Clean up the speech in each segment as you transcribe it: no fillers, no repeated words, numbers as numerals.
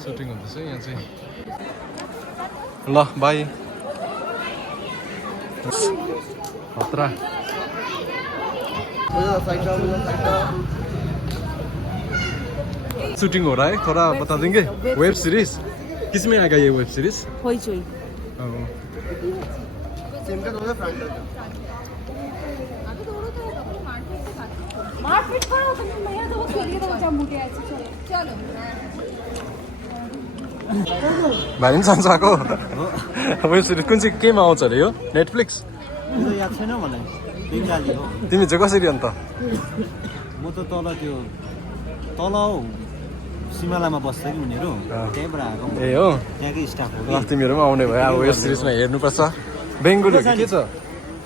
shooting हुँदैछ यहाँ चाहिँ ल बाई खतरा शूटिंग हो रहा है थोड़ा बता देंगे वेब सीरीज किसमें आएगा ये वेब सीरीज होइचुई मारपीट करो तो मैं तो वो खेलिए तो बच्चा मुटे आए चलो भाइ पनि संसारको वेब सिरिज कुन चाहिँ केमा आउँछ अरे यो नेटफ्लिक्स यो याद छैन मलाई बङ्गाली हो तिमी चाहिँ कसरी अन्त म त तल त्यो तल हौ सिमालामा बस्छ कि उनीहरू त्यहीँबाट आएको ए हो त्यहाँकै स्टाफ हो ल तिमीहरू पनि आउने भयो अब वेब सिरिजमा हेर्नुपर्छ बेङ्गोली हो कि के छ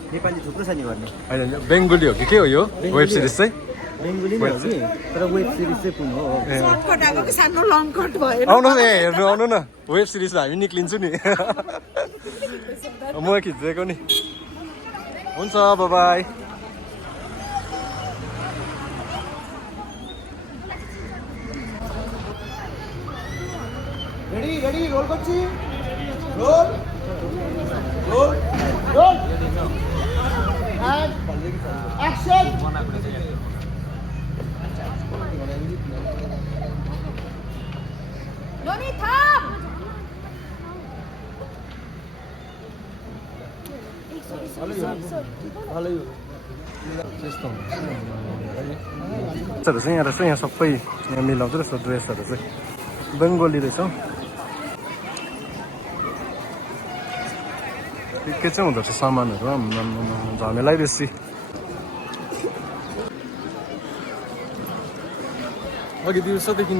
नेपाली थुप्रो छ नि भन्ने होइन बेङ्गोली हो कि के हो यो वेब सिरिज चाहिँ बेङ्गोली नै हो कि तर वेब सिरिज चाहिँ कुन हो सर्टकट आएको कि सानो लङ कट भयो आउनु न हेर्नु आउनु न वेब सिरिजमा हामी निक्लिन्छु नि म खिचिदिएको नि हुन्छ बाई रेडी रेडी रोल করছি roll roll roll and action लोनी थाम यहाँ रहेछ यहाँ सबै यहाँ मिलाउँदो रहेछ ड्रेसहरू चाहिँ बेङ्गोली रहेछ के चाहिँ हुँदो रहेछ सामानहरू झमेलै बेसी अघि दिउँसोदेखि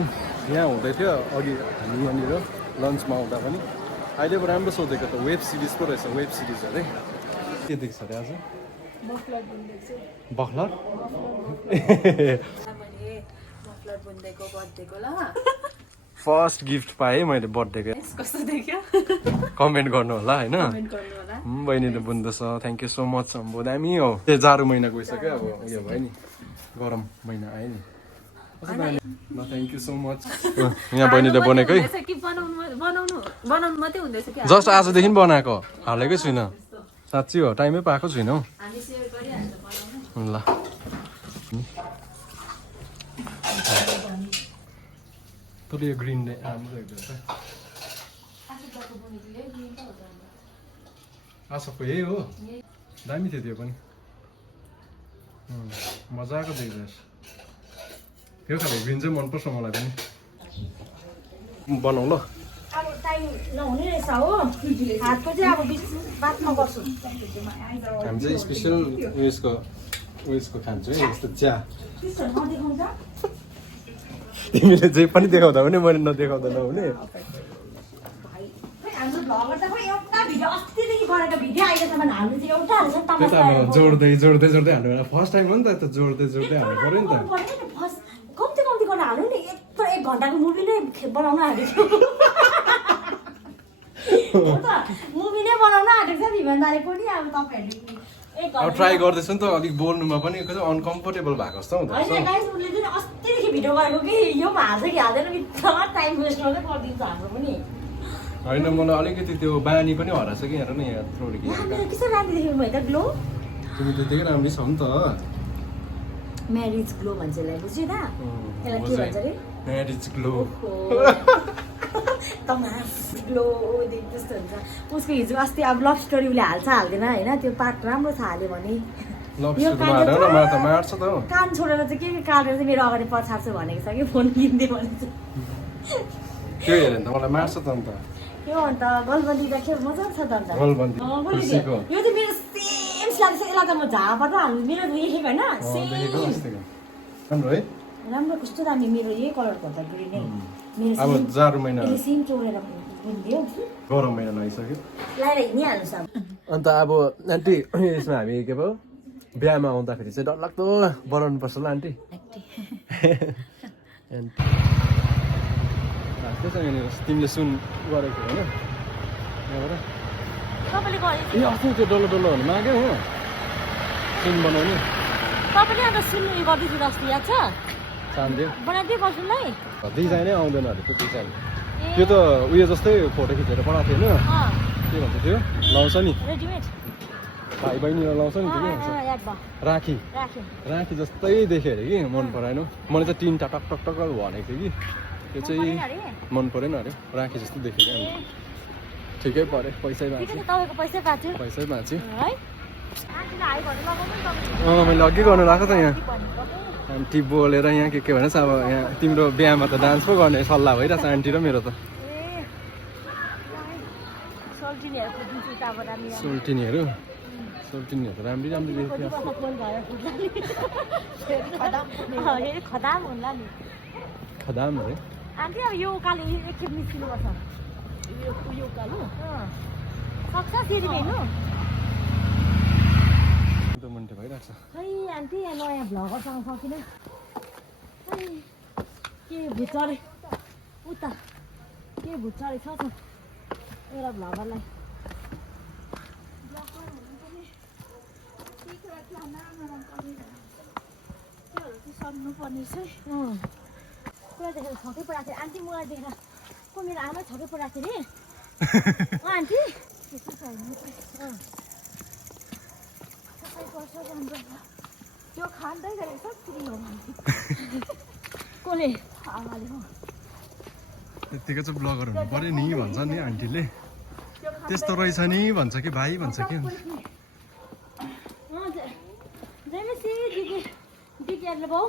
यहाँ हुँदै थियो अघि हामी यहाँनिर लन्चमा आउँदा पनि अहिले पो राम्रो सोधेको त वेब सिरिज पो रहेछ वेब सिरिज अरे के देख्छ अरे आज बख्लर फर्स्ट गिफ्ट पाएँ मैले बर्थडेको कमेन्ट गर्नु होला होइन बहिनीले बुन्दैछ थ्याङ्क यू सो मच अब दामी हो त्यो जाडो महिना गइसक्यो अब उयो भयो नि गरम महिना आयो नि थ्याङ्क यू सो मच यहाँ बहिनीले बनेकै जस्ट आजदेखि बनाएको हालेकै छुइनँ साँच्ची हो टाइमै पाएको छुइनँ हौ ल तर यो ग्रिन राम्रो हेर्दैछ आशको यही हो दामी थियो त्यो पनि मजाको देख्दैछ यो खाले ग्रिन चाहिँ मनपर्छ मलाई पनि बनाऊ ल अब टाइम नहुने रहेछ हो हातको चाहिँ अब बादमा गर्छु हामी चाहिँ स्पेसल उयसको खान्छु है यस्तो चिया तिमीले जे पनि देखाउँदा पनि मैले नदेखाउँदा नहुने जोड्दै जोड्दै जोड्दै हाल्नु फर्स्ट टाइम हो नि त जोड्दै जोड्दै हाल्नु पऱ्यो नि त कम्ती कम्ती गरेर हाल्नु नि एक घन्टाको मुभी नै बनाउन आँटेको मुभी नै बनाउन आँटेको छ भिमनदारेको नि अब तपाईँहरूले अब ट्राई गर्दैछु नि त अलिक बोल्नुमा पनि अनकम्फर्टेबल भएको जस्तो हुँदो होइन गाइस उनले चाहिँ अस्तिदेखि भिडियो गरेको कि यो हाल्छ कि हाल्दैन बित्थामा टाइम वेस्ट गर्दै गरिदिन्छ हाम्रो पनि होइन मलाई अलिकति त्यो बानी पनि हराएको छ कि हेर न यहाँ थ्रोडी कस्तो राम्रो देखेको भयो त ग्लो तिमी त त्यही राम्रै छ नि त म्यारिज ग्लो भन्छ यसलाई बुझ्यो त यसलाई के भन्छ अरे म्यारिज ग्लो तमास ग्लो त्यस्तो हुन्छ उसको हिजो अस्ति अब लभ स्टोरी उसले हाल्छ हाल्दैन होइन त्यो पार्ट राम्रो छ हाल्यो भने कान छोडेर चाहिँ के काटेर चाहिँ मेरो अगाडि पछार्छु भनेको छ कि फोन किनिदियो भने त्यो हेऱ्यो भने त मलाई मार्छ त अन्त यो अन्त गलबन्दी त के मजा छ त अन्त यो चाहिँ मेरो सेम लाग्छ यसलाई त म झापा त हाल्नु मेरो लेखेको होइन राम्रो है राम्रो कस्तो दामी मेरो यही कलरको त ग्रिन नै मेरो अब जाडो महिना सेम चोरेर बुनिदियो गरम महिना लागिसक्यो लाएर हिँडिहाल्नु सब अन्त अब आन्टी यसमा हामी के भयो बिहामा आउँदाखेरि चाहिँ डरलाग्दो बनाउनु पर्छ ल आन्टी तिमीले सुन गरेको होइन यहाँबाट ए अस्ति त्यो डल्लो डल्लोहरू माग्यो हो सुन बनाउने तपाईँले अन्त सुन्नु गर्दैछु जस्तो याद छ चान्दियो बनाइदियो कसुलाई डिजाइनै आउँदैन अरे त्यो डिजाइन त्यो त उयो जस्तै फोटो खिचेर पठाएको थियो होइन के भन्छ त्यो लाउँछ नि रेडिमेड भाइ बहिनीहरू लाउँछ नि त्यो के भन्छ याद भयो राखी राखेँ राखी जस्तै देखेँ अरे कि मन पराएन मैले चाहिँ 3टा टक टक टक भनेको थिएँ कि त्यो चाहिँ मन परेन अरे राखी जस्तो देखेँ क्या ठिकै पऱ्यो पैसै बाँच्यो तपाईँको पैसै बाँच्यो पैसै बाँच्यो है आन्टीलाई हाई भन्नु लगाउनु नि तपाईँ मैले अघि गर्नु लाग्छ त यहाँ भन्नु आन्टी बोलेर यहाँ के भनेछ अब यहाँ तिम्रो बिहामा त डान्स पो गर्ने सल्लाह भइरहेछ आन्टी र मेरो त ए सोल्टिनीहरूको जुन उताबाट हामी सोल्टिनीहरू सोल्टिनीहरू राम्री राम्री देख्यो खदाम होला नि खदाम है आन्टी अब यो उकालो एकखेप निस्किनुपर्छ यो उकालो सक्छ फेरि हेर्नु मन्टे भइरहेको छ खै आन्टी यहाँ नयाँ भ्लगरसँग सकिनँ खै के भुच्चरे उता के भुच्चरे छ एउटा भ्लगरलाई सक्नुपर्ने चाहिँ पुरा देखेर छक्कै पराएको थियो आन्टी मलाई देखेर को मेरो आमा छक्कै पराएको थियो अरे आन्टी त्यस्तो छैन त्यो खाँदै गरेको छ फ्री हो कसले आमाले हो यत्तिकै चाहिँ ब्लगर हुनु पऱ्यो नि भन्छ नि आन्टीले त्यस्तो रहेछ नि भन्छ कि भाइ भन्छ कि दिदीहरूले भाउ